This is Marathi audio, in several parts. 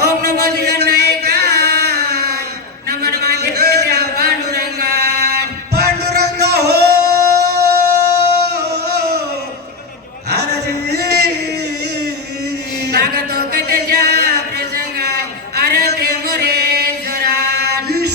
Oh, nobody's gonna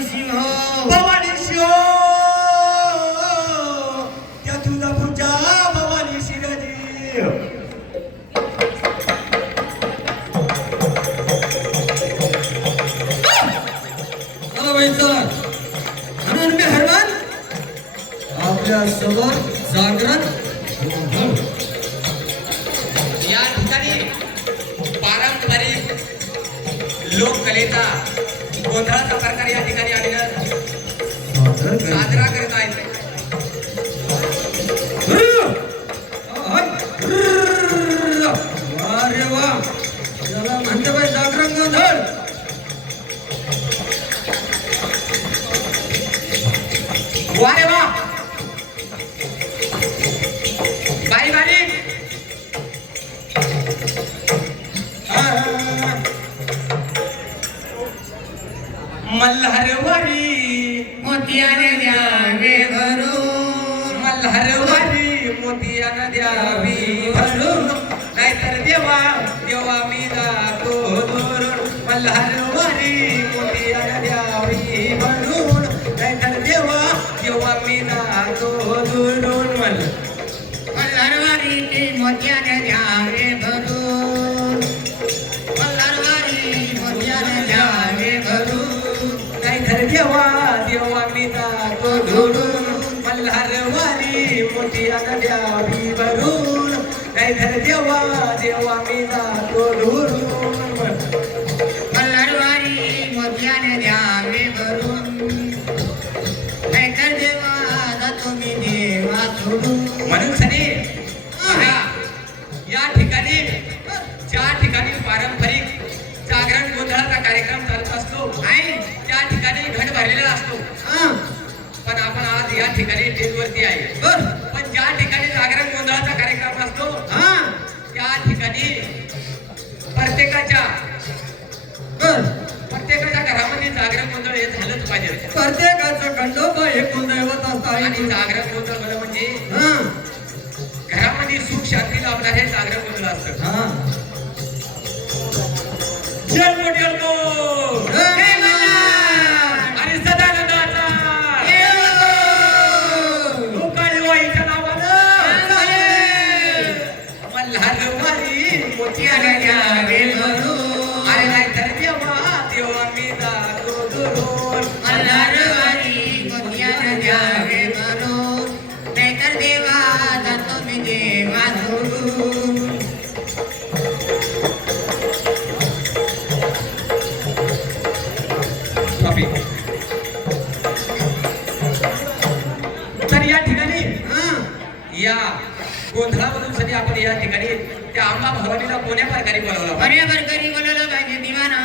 भवानी सिंह। भवानी हो त्या पूजा भवानी आपल्यासमोर जागरण. या ठिकाणी पारंपरिक लोककलेचा गोंधळाचा प्रकार या ठिकाणी आलेला साजरा करत आहेत अरे वा. त्याला म्हणते बाई जागरण गोंधळ. वा रे वा. मल्हारवारी मोतियाने द्यावे भरून. मल्हारवारी मोतियानं द्यावी भरून. नाहीतर देवा देवा मी जातो दुरून मल्हारवारी मोतियानं द्यावी. नाहीतर देवा देवा मी जातो धुडून मल्हारवारी मोतियानं द्यावी भरून. नाहीतर देवा देवा मी जातो धुडून मल्हारवारी मोत्याने द्यावे भरून. नाहीतर देवा जातो मी देवा सोडून म्हणून ठिकाणी स्टेजवरती आहे. पण ज्या ठिकाणी जागरण गोंधळाचा कार्यक्रम असतो हं. त्या ठिकाणी प्रत्येकाच्या प्रत्येकाच्या घरामध्ये जागरण गोंधळ हे झालंच पाहिजे. प्रत्येकाचं खंडोबा हे कुलदैवत असतं. आणि जागरण गोंधळ झालं म्हणजे हा. घरामध्ये सुख शांती लाभणार हे जागरण गोंधळ असतं. हा. ठिकाणी हं. या गोंधळामधून सध्या आपण या ठिकाणी त्या आंबा भवानीला कोण्या प्रकारे बोलावलं? पाहिजे? बऱ्याबर करी बोलवलं पाहिजे दिवाना?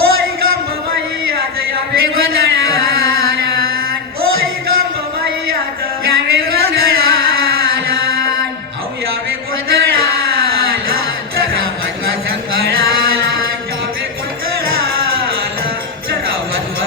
ओय गांबाबाई आज यावे गोंधळाला ओय आज अहो यावे गोंधळाला जरा वाजवा जरा वाजवा